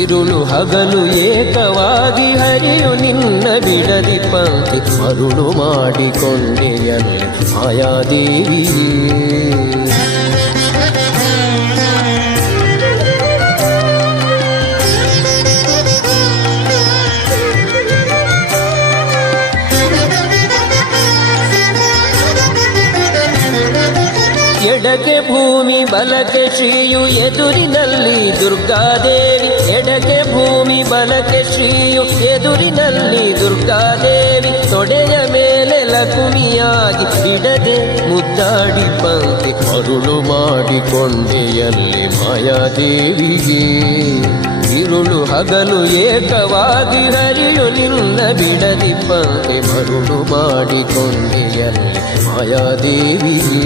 ಇರುಳು ಹಗಲು ಏಕವಾದಿ ಹರಿಯು ನಿನ್ನ ಬಿಡದಿ ಪಂಕ್ತಿ ಮರುಳು ಮಾಡಿಕೊಂಡೆಯಲ್ಲಿ ಮಾಯಾದೇವಿ ಎಡಕ್ಕೆ ಭೂಮಿ ಬಲಕ್ಕೆ ಶ್ರೀಯು ಎದುರಿನಲ್ಲಿ ಎಡಕ್ಕೆ ಭೂಮಿ ಬಲಕ್ಕೆ ಶ್ರೀಯು ಎದುರಿನಲ್ಲಿ ದುರ್ಗಾದೇವಿ ತೊಡೆಯ ಮೇಲೆ ಲಕುಮಿಯಾಗಿ ಬಿಡದೆ ಮುದ್ದಾಡಿ ಪಂಕ್ತಿ ಮರುಳು ಮಾಡಿಕೊಂಡೆಯಲ್ಲಿ ಮಾಯಾದೇವಿಗೆ ಇರುಳು ಹಗಲು ಏಕವಾಗಿ ಹರಿಯು ನಿನ್ನ ಬಿಡದಿ ಪಂಕ್ತಿ ಮರುಳು ಮಾಡಿಕೊಂಡೆಯಲ್ಲಿ ಮಾಯಾದೇವಿಗೆ